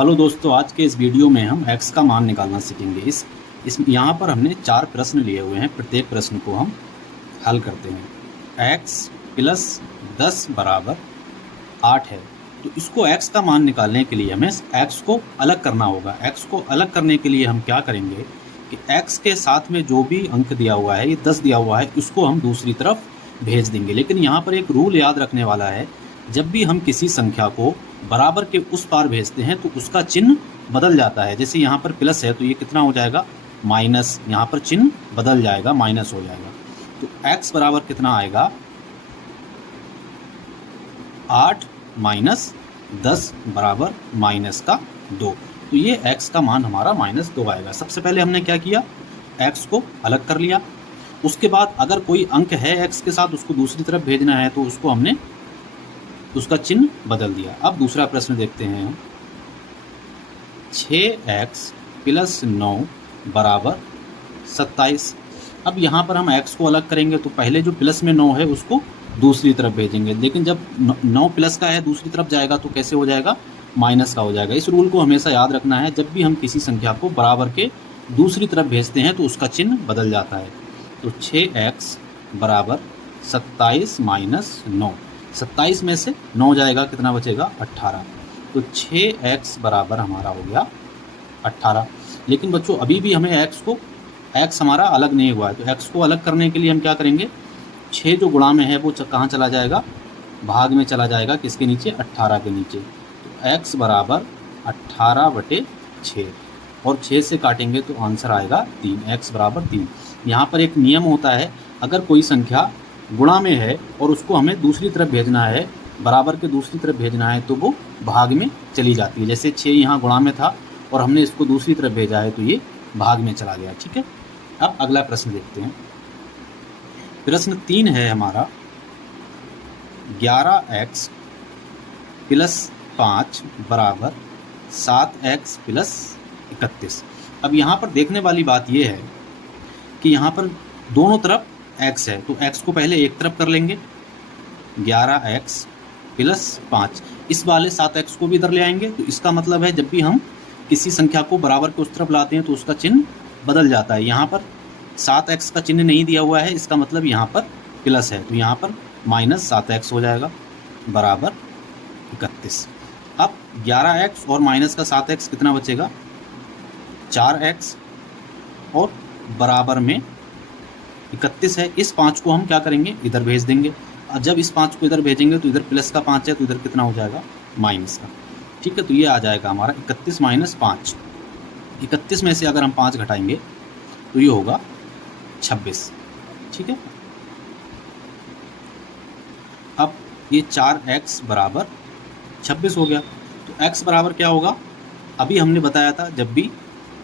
Hello दोस्तों, आज के इस वीडियो में हम x का मान निकालना सीखेंगे। इस यहाँ पर हमने 4 प्रश्न लिए हुए हैं। प्रत्येक प्रश्न को हम हल करते हैं। x प्लस 10 बराबर 8 है, तो इसको x का मान निकालने के लिए हमें x को अलग करना होगा। x को अलग करने के लिए हम क्या करेंगे कि x के साथ में जो भी अंक दिया हुआ है, ये 10 दिया हुआ है, इसको हम दूसरी तरफ भेज देंगे। लेकिन यहाँ पर एक रूल याद रखने वाला है, जब भी हम किसी संख्या को बराबर के उस पार भेजते हैं तो उसका चिन्ह बदल जाता है। जैसे यहाँ पर प्लस है तो ये कितना हो जाएगा, माइनस। यहाँ पर चिन्ह बदल जाएगा, माइनस हो जाएगा। तो x बराबर कितना आएगा, 8 माइनस 10 बराबर माइनस का 2। तो ये x का मान हमारा -2 आएगा। सबसे पहले हमने क्या किया, x को अलग कर लिया। उसके बाद अगर कोई अंक है x के साथ, उसको दूसरी तरफ भेजना है तो उसको हमने उसका चिन्ह बदल दिया। अब दूसरा प्रश्न देखते हैं। 6x प्लस 9 बराबर 27। अब यहाँ पर हम x को अलग करेंगे तो पहले जो प्लस में 9 है उसको दूसरी तरफ भेजेंगे, लेकिन जब 9 प्लस का है दूसरी तरफ जाएगा तो कैसे हो जाएगा, माइनस का हो जाएगा। इस रूल को हमेशा याद रखना है, जब भी हम किसी संख्या को बराबर के दूसरी तरफ भेजते हैं तो उसका चिन्ह बदल जाता है। तो 6x बराबर 27 माइनस 9। 27 में से 9 जाएगा, कितना बचेगा, 18। तो 6x बराबर हमारा हो गया 18। लेकिन बच्चों अभी भी हमें x हमारा अलग नहीं हुआ है, तो x को अलग करने के लिए हम क्या करेंगे, 6 जो गुणा में है वो कहाँ चला जाएगा, भाग में चला जाएगा, किसके नीचे, 18 के नीचे। तो x बराबर 18/6 और 6 से काटेंगे तो आंसर आएगा 3। x बराबर 3। यहाँ पर एक नियम होता है, अगर कोई संख्या गुणा में है और उसको हमें दूसरी तरफ भेजना है, बराबर के दूसरी तरफ भेजना है, तो वो भाग में चली जाती है। जैसे 6 यहाँ गुणा में था और हमने इसको दूसरी तरफ भेजा है तो ये भाग में चला गया। ठीक है, अब अगला प्रश्न देखते हैं। प्रश्न 3 है हमारा, 11x प्लस 5 बराबर 7x प्लस 31। अब यहाँ पर देखने वाली बात ये है कि यहाँ पर दोनों तरफ x है, तो x को पहले एक तरफ कर लेंगे, 11x प्लस 5। इस वाले 7x को भी इधर ले आएंगे। तो इसका मतलब है जब भी हम किसी संख्या को बराबर के उस तरफ लाते हैं तो उसका चिन्ह बदल जाता है। यहाँ पर 7x का चिन्ह नहीं दिया हुआ है, इसका मतलब यहाँ पर प्लस है, तो यहाँ पर -7x हो जाएगा बराबर 31। अब 11x और माइनस का 7x कितना बचेगा, 4x और बराबर में 31 है। इस 5 को हम क्या करेंगे, इधर भेज देंगे। और जब इस 5 को इधर भेजेंगे तो इधर प्लस का 5 है तो इधर कितना हो जाएगा, माइनस का। ठीक है, तो ये आ जाएगा हमारा 31 माइनस 5। 31 में से अगर हम 5 घटाएंगे तो ये होगा 26। ठीक है, अब ये 4x बराबर 26 हो गया। तो x बराबर क्या होगा, अभी हमने बताया था जब भी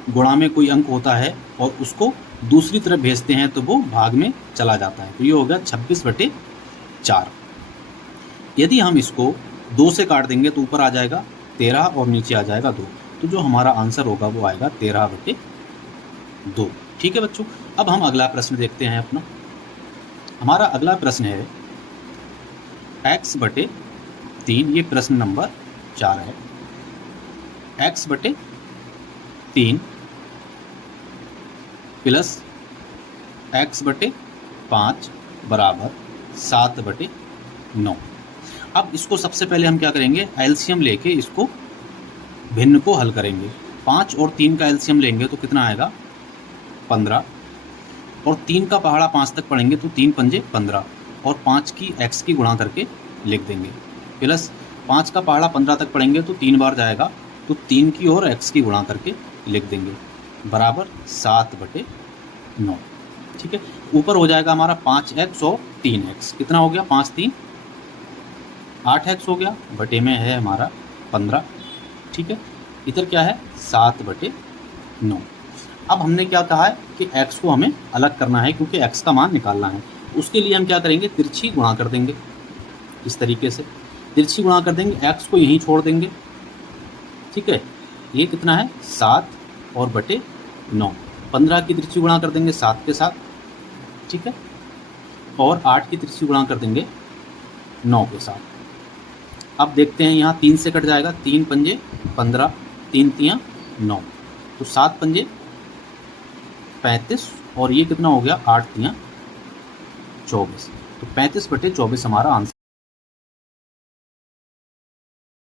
गुणा में कोई अंक होता है और उसको दूसरी तरफ भेजते हैं तो वो भाग में चला जाता है। तो ये हो गया 26/4। यदि हम इसको 2 से काट देंगे तो ऊपर आ जाएगा 13 और नीचे आ जाएगा 2। तो जो हमारा आंसर होगा वो आएगा 13/2। ठीक है बच्चों, अब हम अगला प्रश्न देखते हैं अपना। हमारा अगला प्रश्न है x/3। ये प्रश्न नंबर 4 है। x/3 प्लस x/5 बराबर 7/9। अब इसको सबसे पहले हम क्या करेंगे, एलसीएम लेके इसको भिन्न को हल करेंगे। 5 और 3 का एलसीएम लेंगे तो कितना आएगा, 15। और 3 का पहाड़ा 5 तक पढ़ेंगे तो 3 पंजे 15 और 5 की x की गुणा करके लिख देंगे। प्लस 5 का पहाड़ा 15 तक पढ़ेंगे तो 3 बार जाएगा, तो 3 की और x की गुणा करके लिख देंगे बराबर 7/9। ठीक है, ऊपर हो जाएगा हमारा 5x और 3x, कितना हो गया, 5 3 8x हो गया, बटे में है हमारा 15। ठीक है, इधर क्या है, 7/9। अब हमने क्या कहा है कि x को हमें अलग करना है क्योंकि x का मान निकालना है। उसके लिए हम क्या करेंगे, तिरछी गुणा कर देंगे। इस तरीके से तिरछी गुणा कर देंगे, x को यहीं छोड़ देंगे। ठीक है, ये कितना है, 7 और बटे 9। 15 की तिरछी गुणा कर देंगे 7 के साथ। ठीक है, और 8 की तिरछी गुणा कर देंगे 9 के साथ। अब देखते हैं यहाँ 3 से कट जाएगा, 3 पंजे 15, 3 तियाँ 9, तो 7 पंजे 35 और ये कितना हो गया 8 तियाँ 24, तो 35/24 हमारा आंसर